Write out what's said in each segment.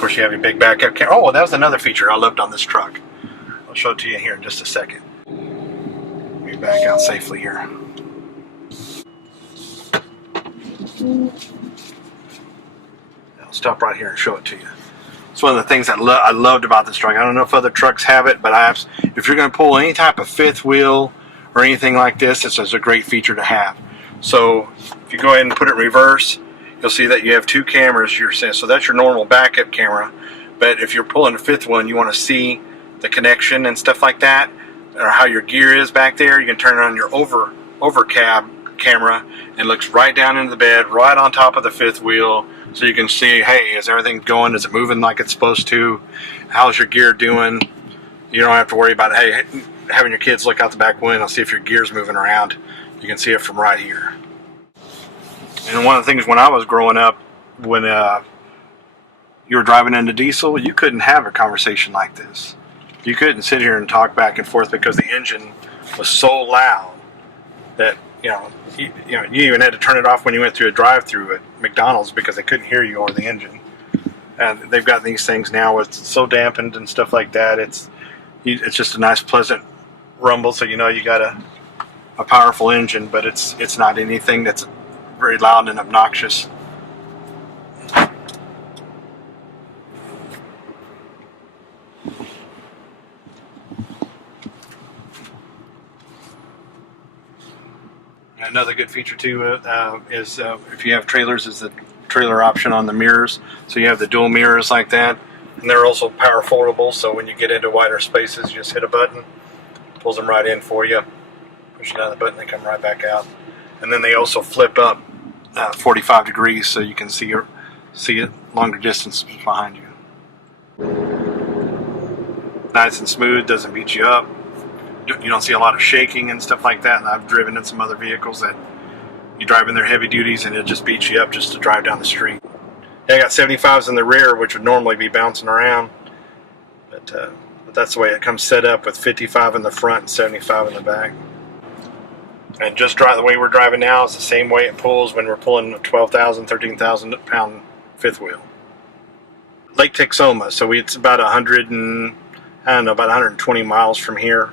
course, you have your big backup camera. Oh, that was another feature I loved on this truck. I'll show it to you here in just a second. Let me back out safely here. I'll stop right here and show it to you. It's one of the things that I loved about this truck. I don't know if other trucks have it, but if you're going to pull any type of fifth wheel or anything like this, this is a great feature to have. So if you go ahead and put it in reverse, you'll see that you have two cameras. So that's your normal backup camera. But if you're pulling a fifth one, you want to see the connection and stuff like that, or how your gear is back there. You can turn it on your over cab camera, and it looks right down into the bed, right on top of the fifth wheel. So you can see, hey, is everything going? Is it moving like it's supposed to? How's your gear doing? You don't have to worry about, hey, having your kids look out the back window and see if your gear's moving around. You can see it from right here. And one of the things when I was growing up, when you were driving into diesel, you couldn't have a conversation like this. You couldn't sit here and talk back and forth because the engine was so loud that you even had to turn it off when you went through a drive-through at McDonald's because they couldn't hear you over the engine. And they've got these things now with so dampened and stuff like that. It's just a nice, pleasant rumble. So you know you got a powerful engine, but it's not anything that's very loud and obnoxious. Another good feature too is if you have trailers, is the trailer option on the mirrors. So you have the dual mirrors like that, and they're also power foldable. So when you get into wider spaces, you just hit a button, pulls them right in for you. Push down the button, they come right back out. And then they also flip up 45 degrees, so you can see it longer distances behind you. Nice and smooth, doesn't beat you up. You don't see a lot of shaking and stuff like that. And I've driven in some other vehicles that you drive in their heavy duties and it just beats you up just to drive down the street. Yeah, I got 75s in the rear, which would normally be bouncing around, but that's the way it comes set up, with 55 in the front and 75 in the back. And just the way we're driving now is the same way it pulls when we're pulling a 12,000, 13,000 pound fifth wheel. Lake Texoma, so it's about 120 miles from here.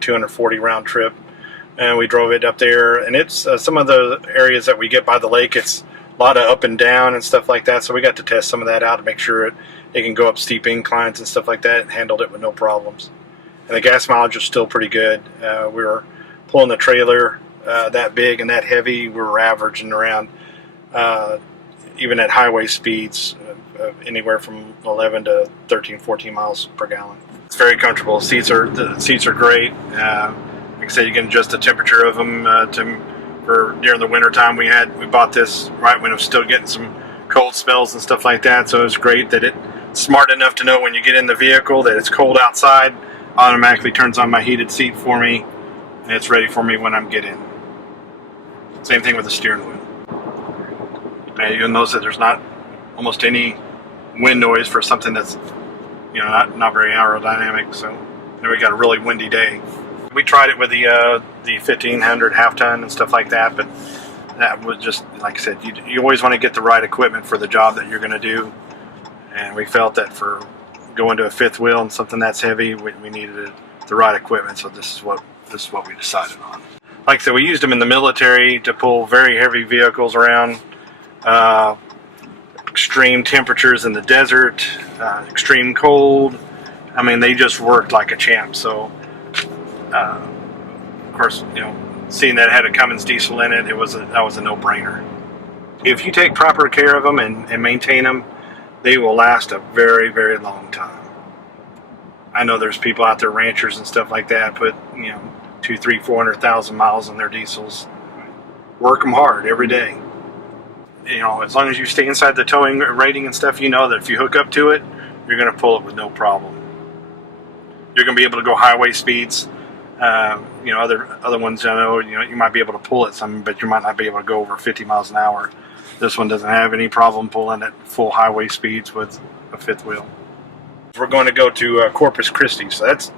240 round trip, and we drove it up there, and it's some of the areas that we get by the lake, it's a lot of up and down and stuff like that, so we got to test some of that out to make sure it can go up steep inclines and stuff like that, and handled it with no problems. And the gas mileage was still pretty good. We were pulling the trailer that big and that heavy, we were averaging around even at highway speeds anywhere from 11 to 13, 14 miles per gallon. It's very comfortable. The seats are great. Like I said, you can adjust the temperature of them for during the winter time. We bought this right when it was still getting some cold spells and stuff like that. So it was great that it's smart enough to know when you get in the vehicle that it's cold outside. Automatically turns on my heated seat for me, and it's ready for me when I'm getting. Same thing with the steering wheel. And you'll notice that there's not almost any wind noise for something that's not very aerodynamic. So we got a really windy day. We tried it with the 1500 half ton and stuff like that, but that was just, like I said, you always want to get the right equipment for the job that you're going to do, and we felt that for going to a fifth wheel and something that's heavy, we needed the right equipment. So this is what we decided on. Like I said, we used them in the military to pull very heavy vehicles around extreme temperatures in the desert, extreme cold. I mean, they just worked like a champ. So, of course, seeing that it had a Cummins diesel in it, that was a no-brainer. If you take proper care of them and maintain them, they will last a very, very long time. I know there's people out there, ranchers and stuff like that, put 200,000, 300,000, 400,000 miles on their diesels. Work them hard every day. As long as you stay inside the towing rating and stuff, you know that if you hook up to it, you're going to pull it with no problem. You're going to be able to go highway speeds. Other ones, you might be able to pull it some, but you might not be able to go over 50 miles an hour. This one doesn't have any problem pulling at full highway speeds with a fifth wheel. We're going to go to Corpus Christi, so that's a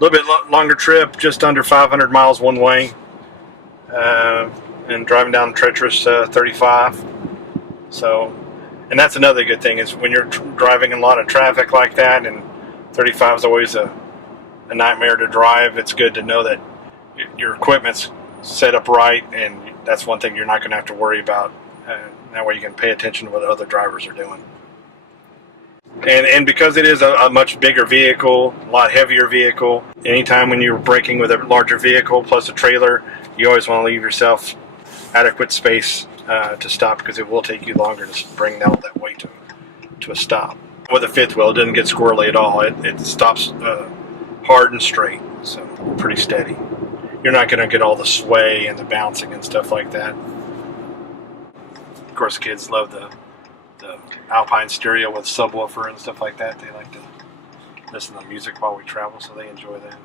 little bit longer trip, just under 500 miles one way, and driving down treacherous 35. So And that's another good thing, is when you're driving in a lot of traffic like that, and 35 is always a nightmare to drive, it's good to know that your equipment's set up right, and that's one thing you're not going to have to worry about. That way you can pay attention to what other drivers are doing. And because it is a much bigger vehicle, a lot heavier vehicle, anytime when you're braking with a larger vehicle plus a trailer, you always want to leave yourself adequate space to stop, because it will take you longer to bring all that weight to a stop. With a fifth wheel, it doesn't get squirrely at all. It stops hard and straight, so pretty steady. You're not going to get all the sway and the bouncing and stuff like that. Of course, kids love the Alpine stereo with subwoofer and stuff like that. They like to listen to music while we travel, so they enjoy that.